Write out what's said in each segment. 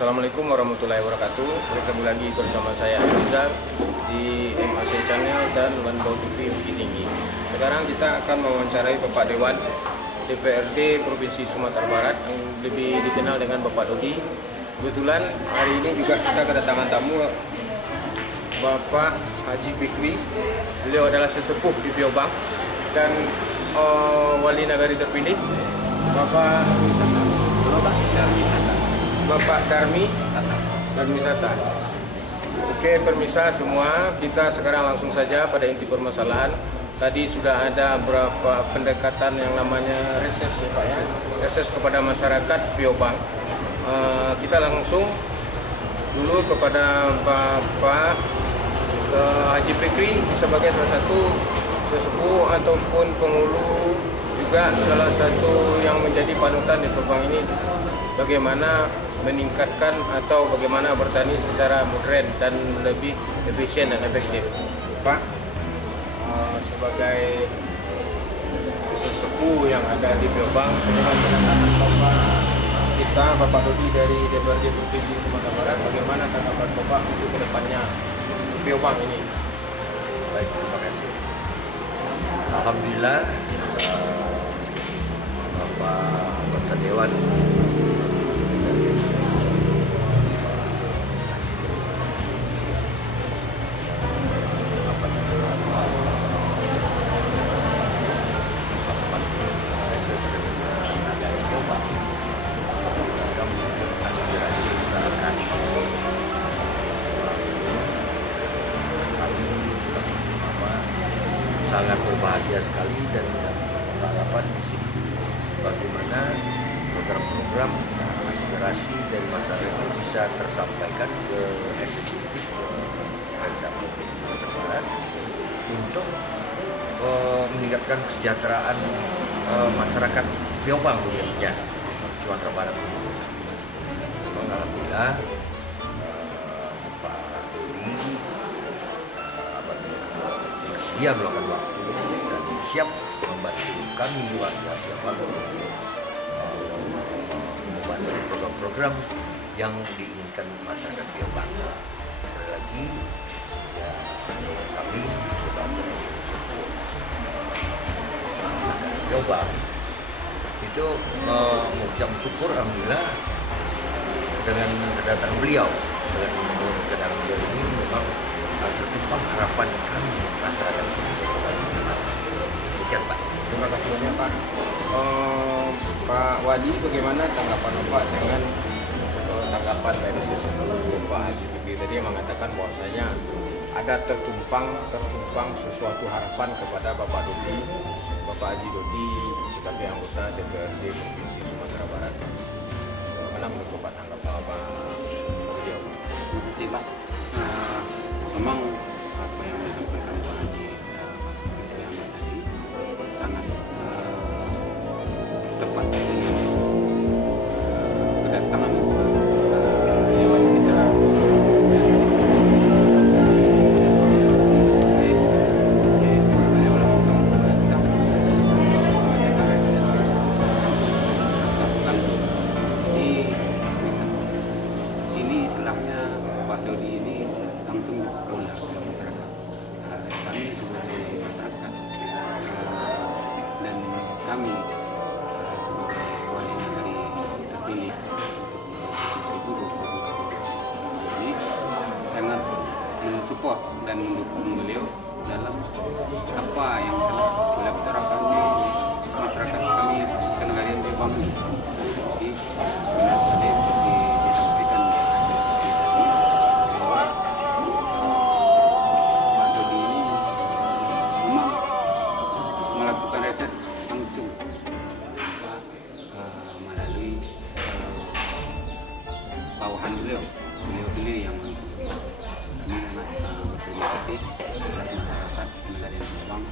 Assalamualaikum warahmatullahi wabarakatuh. Bertemu lagi bersama saya Rizal di MAC Channel dan Landau TV Bukit Tinggi. Sekarang kita akan mewawancarai Bapak Dewan DPRD Provinsi Sumatera Barat yang lebih dikenal dengan Bapak Dodi. Kebetulan hari ini juga kita kedatangan tamu Bapak Haji Fikri. Beliau adalah sesepuh di Piobang dan wali nagari terpilih Bapak Darmi Sata. Oke, permisa semua, kita sekarang langsung saja pada inti permasalahan. Tadi sudah ada beberapa pendekatan yang namanya reses ya Pak ya, reses kepada masyarakat Piobang. Kita langsung dulu kepada Bapak Haji Fikri sebagai salah satu sesepuh ataupun penghulu, juga salah satu yang menjadi panutan di Piobang ini, bagaimana meningkatkan atau bagaimana bertani secara modern dan lebih efisien dan efektif. Pak, sebagai sesepuh yang ada di Piobang, dengan penanganan Bapak Dodi dari DPRD Provinsi Sumatera Barat, bagaimana tanggapan Bapak untuk kedepannya Piobang ini? Baik, terima kasih. Alhamdulillah, Bapak Anggota Dewan sangat berbahagia sekali dan harapan di sini bagaimana program-program aspirasi dari masyarakat ini bisa tersampaikan ke eksekutif pemerintah Provinsi Sumatera Barat untuk meningkatkan kesejahteraan masyarakat Piobang khususnya Sumatera Barat. Alhamdulillah Pak Dodi dia meluangkan waktu dan siap membantu kami warga Piobang membantu program-program yang diinginkan masyarakat Piobang. Sekali lagi, ya, kami sebagai masyarakat Piobang itu mengucap syukur alhamdulillah dengan kedatangan beliau. Dengan kedatangan beliau ini memang tertumpang harapan kami masyarakat sini. Demikian Pak. Terima kasih banyak Pak. Pak Wadi, bagaimana tanggapan Bapak dengan tanggapan dari sesepuh Bapak Haji Fikri tadi yang mengatakan bahwasanya ada tertumpang sesuatu harapan kepada Bapak Dodi, Bapak Haji Dodi sebagai anggota DPRD Provinsi Sumatera Barat. Bagaimana menurut Bapak tanggapan Bapak beliau? Terima kasih Pak. Memang apa yang disampaikan Pak Haji tadi sangat tepat dengan kedatangan dewan kita. Beliau langsung datang ini istilahnya Pak Dodi ini langsung berulah ke masyarakat. Kami sebagai masyarakat dan kami sebagai wali nagari terpilih untuk 2020 ini sangat mensupport dan mendukung beliau dalam apa yang telah beliau terapkan di masyarakat kami Kenegarian Piobang ini. Jadi benar sekali seperti disampaikan tadi bahwa Pak Dodi ini memang melakukan reses langsung melalui bawahan beliau sendiri yang kami sangat berterima kasih atas masyarakat Kenegarian Piobang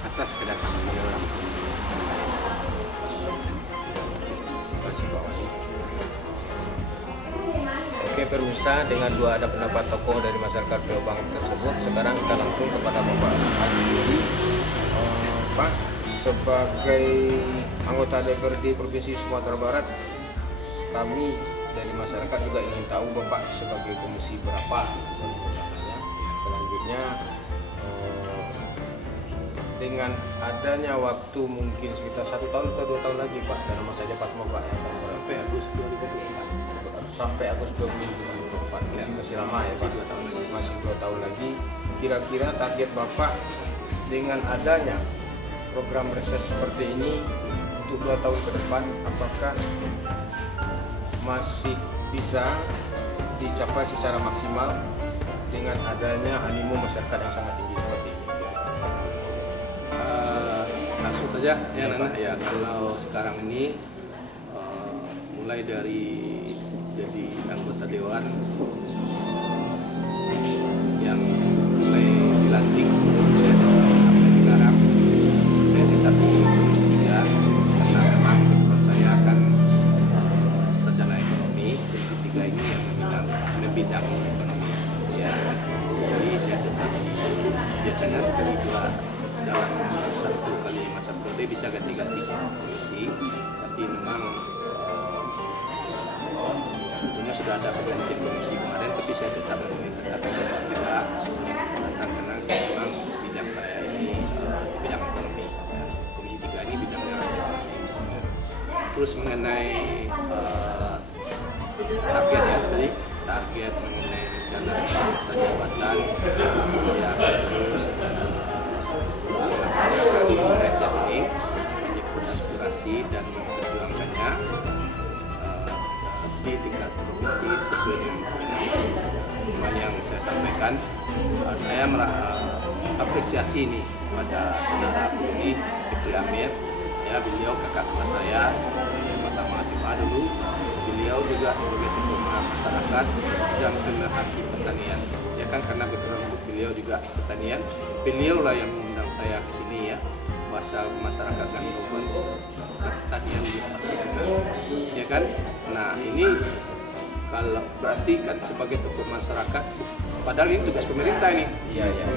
atas kedatangan beliau langsung. Terima kasih Pak Wadi. Oke pemirsa, dengan dua ada pendapat tokoh dari masyarakat Piobang tersebut, sekarang kita langsung kepada Bapak Haji Dodi. Pak, sebagai anggota DPRD Provinsi Sumatera Barat, kami dari masyarakat juga ingin tahu Bapak sebagai komisi berapa. Selanjutnya dengan adanya waktu mungkin sekitar 1 tahun atau 2 tahun lagi Pak dalam masa jabat Bapak ya, sampai Agustus 2024. Sampai Agustus 2024 masih lama ya Pak. Masih 2 tahun lagi. Kira-kira target Bapak dengan adanya program reses seperti ini untuk 2 tahun ke depan, apakah masih bisa dicapai secara maksimal dengan adanya animo masyarakat yang sangat tinggi seperti ini? Langsung saja ya Nana, ya kalau sekarang ini mulai dari jadi anggota dewan yang mulai dilantik saya sampai sekarang saya tetap di Komisi 3 karena memang kebetulan saya akan sarjana ekonomi. Komisi 3 ini yang bidang ekonomi ya, jadi saya tetap biasanya sekali dua dalam 1 kali masa periode bisa ganti-ganti komisi, tapi memang sebetulnya sudah ada pergantian komisi kemarin, tapi saya tetap komisi 3 karena memang bidang saya ini bidang ekonomi ya. Komisi 3 ini bidangnya ekonomi. Terus mengenai target ya tadi, target mengenai rencana masa jabatan, saya akan terus melaksanakan reses ini menyebut aspirasi dan memperjuangkannya di tingkat provinsi sesuai dengan kewenangan yang saya sampaikan. Saya apresiasi nih pada saudara Budi Amir ya, beliau kakak kelas saya sama-sama SMA dulu. Beliau juga sebagai tokoh masyarakat dan pemerhati pertanian ya kan, karena background beliau juga pertanian. Beliau lah yang mengundang saya ke sini ya, bahasa masyarakat Gandogan pertanian di perkebunan ya kan. Nah ini kalau berarti kan sebagai tokoh masyarakat, padahal ini tugas pemerintah ini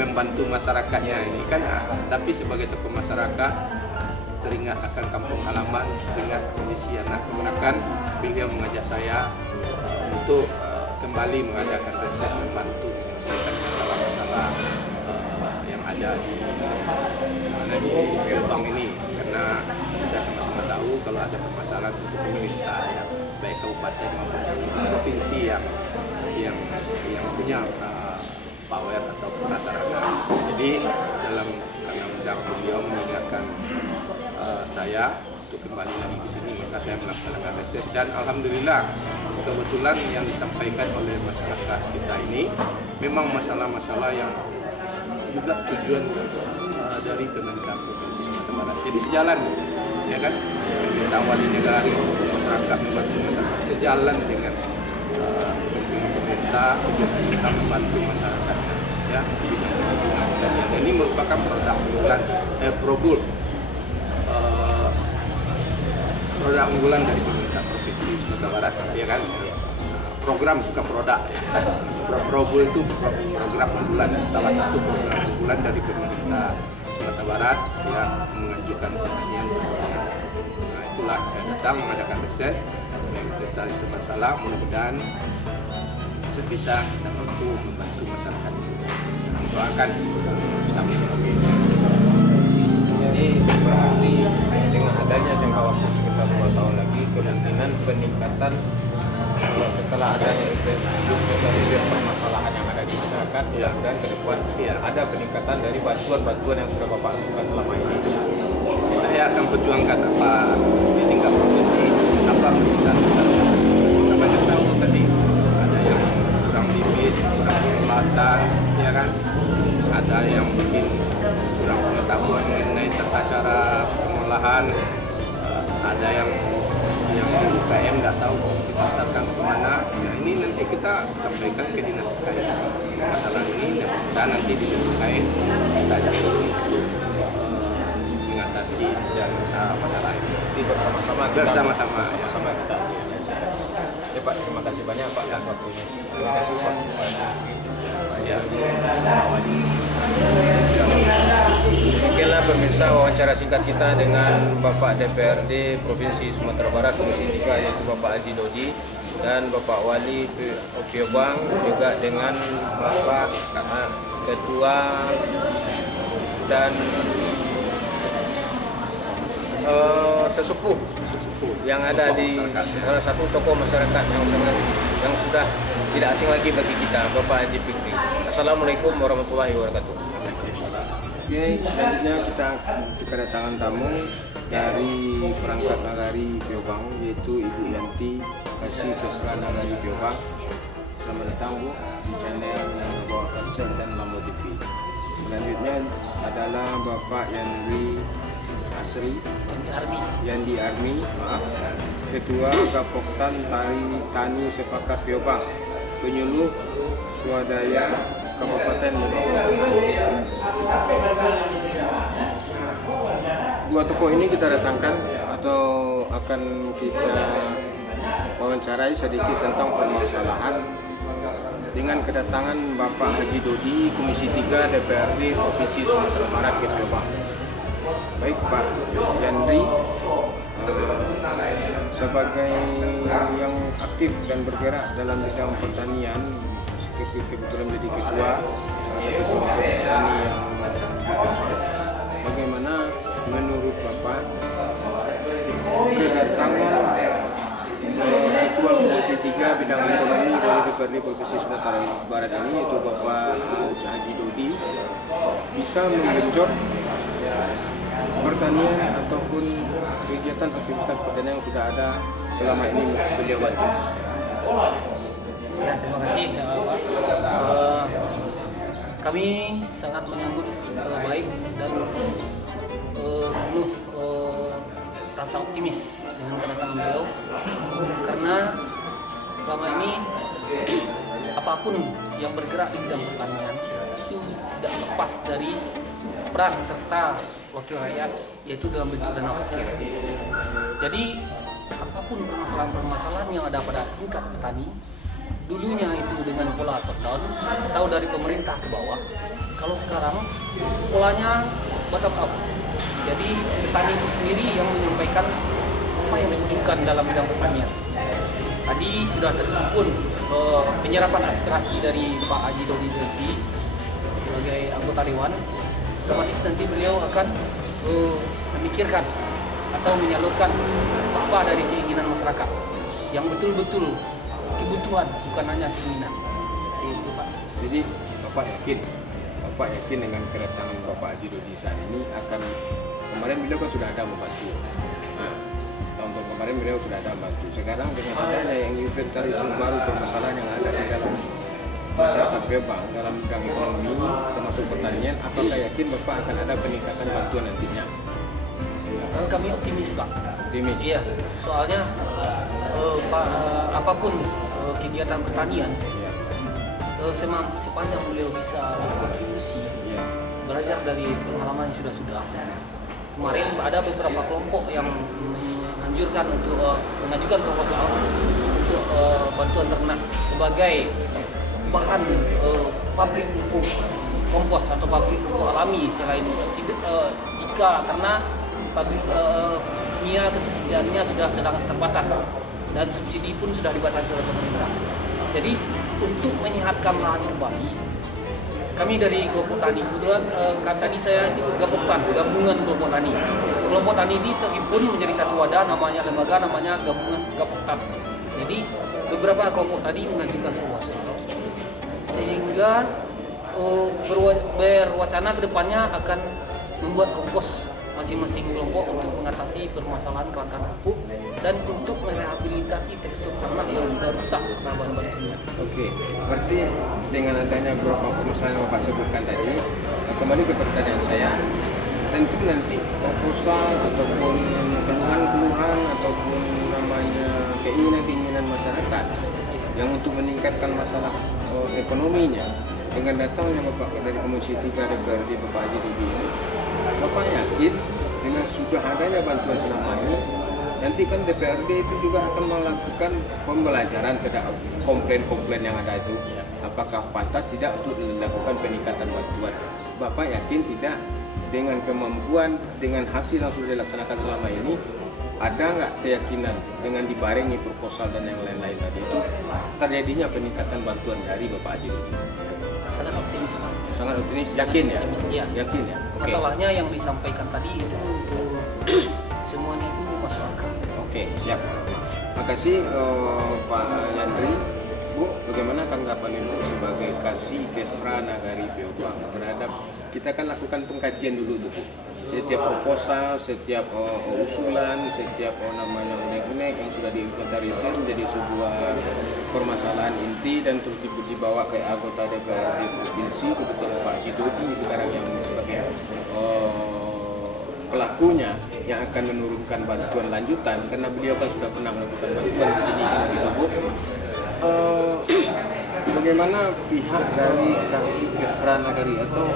membantu masyarakatnya ini kan, tapi sebagai tokoh masyarakat teringat akan kampung halaman, teringat kondisi anak keponakan, beliau mengajak saya untuk kembali mengadakan reses membantu menyelesaikan masalah-masalah yang ada di Gelbang ini, karena kita sama-sama tahu kalau ada permasalahan untuk pemerintah ya, baik kabupaten maupun provinsi yang punya power atau prasarana. Jadi dalam undang beliau mengingatkan saya untuk kembali lagi ke sini, maka saya melaksanakan reses dan alhamdulillah kebetulan yang disampaikan oleh masyarakat kita ini memang masalah-masalah yang juga tujuan dari pemerintah provinsi Sumatera Barat. Jadi sejalan ya kan, permintaan wali negara masyarakat membantu masyarakat sejalan dengan kepentingan pemerintah untuk kita membantu masyarakat ya di bidang perhubungan. Dan ini merupakan produk unggulan produk unggulan dari pemerintah provinsi Sumatera Barat ya kan. Program bukan produk ya. Probul itu program unggulan, salah satu program unggulan dari pemerintah Sumatera Barat yang mengajukan pertanian perhubungan. Nah itulah saya datang mengadakan reses, menginventarisasi masalah, mudah-mudahan sebisa dan mampu membantu masyarakat di sini. Doakan bisa menjadi. Jadi berarti dengan adanya jangka waktu sekitar 2 tahun lagi, kemungkinan peningkatan setelah adanya inventarisir permasalahan yang ada di masyarakat, mudah-mudahan ke depan ada peningkatan dari bantuan-bantuan yang sudah Bapak lakukan selama ini. Saya akan perjuangkan apa di tingkat provinsi, apa permintaan masyarakat. Banyak contoh tadi, ada yang kurang bibit, kurang peralatan, ya kan? Ada yang mungkin kurang pengetahuan mengenai tata cara pengolahan, ada yang UKM nggak tahu dipasarkan kemana. Nah ini nanti kita sampaikan ke dinas terkait masalah ini, dan nanti dinas terkait kita ajak turun untuk mengatasi dan masalah ini. Jadi bersama-sama kita. Ya Pak, terima kasih banyak Pak atas waktunya. Terima kasih Pak. Ya. Demikianlah pemirsa wawancara singkat kita dengan Bapak DPRD Provinsi Sumatera Barat Komisi 3 yaitu Bapak Haji Dodi dan Bapak Wali Piobang, juga dengan Bapak Ketua dan sesepuh yang ada di salah satu tokoh masyarakat yang sudah tidak asing lagi bagi kita, Bapak Haji Fikri. Assalamualaikum warahmatullahi wabarakatuh. Oke, selanjutnya kita kedatangan tamu dari perangkat nagari Piobang, yaitu Ibu Yanti Kasih Kesra Nagari Piobang. Selamat datang Bu di channel Bawa Culture dan Lambo TV. Selanjutnya adalah Bapak Yandi Armi, Ketua Gapoktan Tani Sepakat Piobang, penyuluh swadaya Kabupaten Lebak. Dua tokoh ini kita datangkan atau akan kita wawancarai sedikit tentang permasalahan dengan kedatangan Bapak Haji Dodi, Komisi 3 DPRD Provinsi Sumatera Barat ke Piobang. Baik Pak Yandri, sebagai yang aktif dan bergerak dalam bidang pertanian, kebetulan menjadi ketua salah satu kelompok petani yang bagaimana menurut Bapak kedatangan Ketua Komisi 3 bidang ekonomi dari DPRD Provinsi Sumatera Barat ini, yaitu Bapak Haji Dodi, bisa menggenjot pertanian ataupun kegiatan aktivitas pertanian yang sudah ada selama ini beliau bantu. Ya, terima kasih Pak. Kami sangat menyambut baik dan penuh rasa optimis dengan kedatangan beliau, karena selama ini apapun yang bergerak di bidang pertanian itu tidak lepas dari peran serta wakil rakyat, yaitu dalam bentuk dana fakir. Jadi apapun permasalahan-permasalahan yang ada pada tingkat petani, dulunya itu dengan pola top down atau dari pemerintah ke bawah. Kalau sekarang polanya bottom up. Jadi petani itu sendiri yang menyampaikan apa yang dibutuhkan dalam bidang pertanian. Tadi sudah terhimpun penyerapan aspirasi dari Pak Haji Dodi sebagai anggota Dewan. Otomatis nanti beliau akan memikirkan atau menyalurkan apa dari keinginan masyarakat yang betul-betul kebutuhan, bukan hanya keinginan. Itu Pak. Jadi Bapak yakin dengan kedatangan Bapak Haji Dodi saat ini akan, kemarin beliau kan sudah ada membantu. Nah, tahun kemarin beliau sudah ada membantu. Sekarang dengan adanya yang inventarisasi baru permasalahan yang ada di dalam masyarakat Piobang dalam bidang ekonomi termasuk pertanian, apakah yakin Bapak akan ada peningkatan bantuan nantinya? Kami optimis Pak. Optimis? Iya, soalnya Pak, apapun kegiatan pertanian, sepanjang beliau bisa berkontribusi, belajar dari pengalaman yang sudah-sudah. Kemarin ada beberapa kelompok yang mengajukan proposal untuk bantuan ternak sebagai bahan pabrik pupuk kompos atau pabrik pupuk alami, selain jika karena pabrik kimia ketersediaannya sudah sedang terbatas dan subsidi pun sudah dibatasi oleh pemerintah. Jadi untuk menyehatkan lahan kembali, kami dari kelompok tani, kebetulan tadi saya itu gabungan kelompok tani. Kelompok tani ini terhimpun menjadi satu wadah, namanya lembaga, namanya gabungan Gapoktan. Jadi beberapa kelompok tani mengajukan proposal, sehingga berwacana kedepannya akan membuat kompos masing-masing kelompok untuk mengatasi permasalahan kelangkaan pupuk dan untuk merehabilitasi tekstur tanah yang sudah rusak karena bahan-bahan kimia. Oke, berarti dengan adanya beberapa permasalahan yang Bapak sebutkan tadi, kembali ke pertanyaan saya, tentu nanti proposal ataupun keluhan-keluhan ataupun namanya keinginan-keinginan masyarakat yang untuk meningkatkan masalah ekonominya, dengan datangnya Bapak dari Komisi 3 DPRD Bapak Haji Dodi ini, Bapak yakin dengan sudah adanya bantuan selama ini, nanti kan DPRD itu juga akan melakukan pembelajaran terhadap komplain-komplain yang ada itu, apakah pantas tidak untuk dilakukan peningkatan bantuan. Bapak yakin tidak dengan kemampuan, dengan hasil yang sudah dilaksanakan selama ini, ada nggak keyakinan dengan dibarengi proposal dan yang lain-lain tadi itu terjadinya peningkatan bantuan dari Bapak Haji Dodi? Sangat optimis, Pak. Sangat optimis, yakin ya? Optimis, ya. Yakin ya? Oke. Masalahnya yang disampaikan tadi itu semuanya itu masuk akal. Oke, siap. Makasih Pak Yandri. Bu, bagaimana tanggapan Ibu sebagai Kasih Kesra Nagari Peobang terhadap kita kan lakukan pengkajian dulu tuh, Bu. Setiap proposal, setiap usulan, setiap namanya unek-unek yang sudah diinventarisir menjadi sebuah permasalahan inti dan terus dibawa ke anggota DPRD provinsi, kebetulan Pak Haji Dodi sekarang yang sebagai pelakunya yang akan menurunkan bantuan lanjutan karena beliau kan sudah pernah melakukan bantuan di sini kan gitu, Bu. Bagaimana pihak dari Kasih Kesra Nagari atau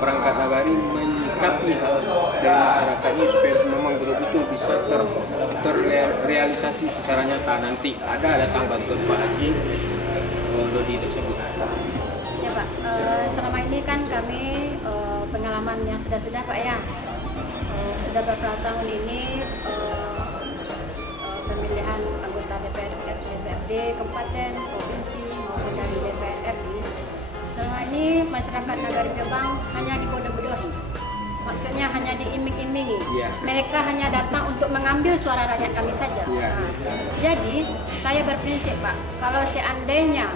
perangkat nagari menyikapi hal dari masyarakat ini supaya memang betul-betul bisa terrealisasi secara nyata nanti ada datang bantuan Pak Haji Dodi tersebut? Ya Pak, selama ini kan kami pengalaman yang sudah-sudah Pak ya, sudah beberapa tahun ini pemilihan anggota DPRD kabupaten, provinsi maupun dari DPRD. Selama ini masyarakat Nagari Peobang hanya dibodoh-bodohi. Maksudnya hanya diiming-imingi. Yeah. Mereka hanya datang untuk mengambil suara rakyat kami saja. Yeah. Jadi saya berprinsip Pak, kalau seandainya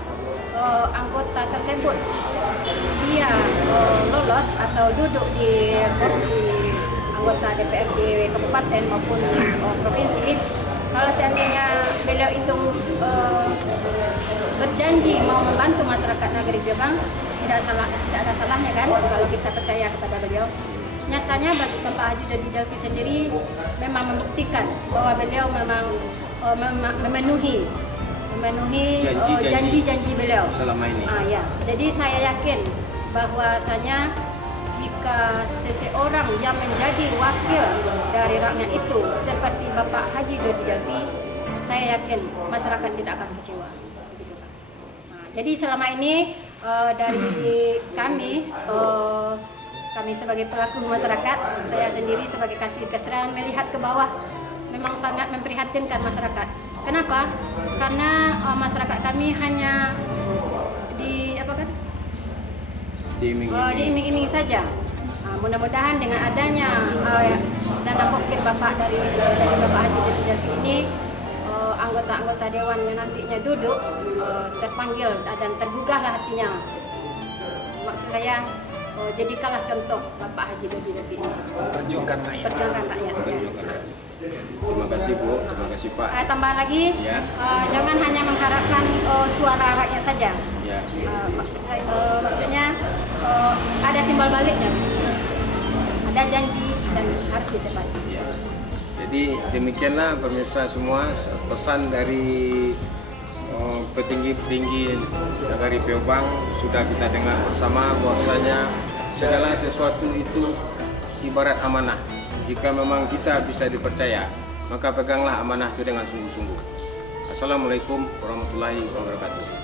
anggota tersebut dia lolos atau duduk di kursi anggota DPRD kabupaten maupun provinsi, kalau seandainya beliau itu berjanji mau membantu masyarakat Nagari Peobang, tidak ada salahnya kan kalau kita percaya kepada beliau. Nyatanya Bapak Haji Dodi Delfi sendiri memang membuktikan bahwa beliau memang memenuhi janji-janji beliau selama ini. Ya. Jadi saya yakin bahwasanya jika seseorang yang menjadi wakil dari rakyat itu seperti Bapak Haji Dodi Delfi, saya yakin masyarakat tidak akan kecewa. Begitu, Pak. Nah, jadi selama ini dari kami sebagai pelaku masyarakat, saya sendiri sebagai Kasih Kesra melihat ke bawah memang sangat memprihatinkan masyarakat. Kenapa? Karena masyarakat kami hanya diiming-iming saja. Mudah-mudahan dengan adanya dana pokir Bapak dari Bapak Haji Dodi Delfi ini, anggota-anggota dewan yang nantinya duduk terpanggil dan tergugahlah hatinya. Maksud saya, jadikanlah contoh Bapak Haji Dodi Delfi ini. Perjuangkan rakyat. Perjuangkan rakyat. Terima kasih Bu, terima kasih Pak. Tambahan lagi, Ya. Jangan hanya mengharapkan suara rakyat saja. Ya. Maksudnya ada timbal baliknya, ada janji dan harus ditepati. Ya. Jadi demikianlah pemirsa semua pesan dari petinggi-petinggi Nagari Peobang sudah kita dengar bersama bahwasanya segala sesuatu itu ibarat amanah. Jika memang kita bisa dipercaya, maka peganglah amanah itu dengan sungguh-sungguh. Assalamualaikum warahmatullahi wabarakatuh.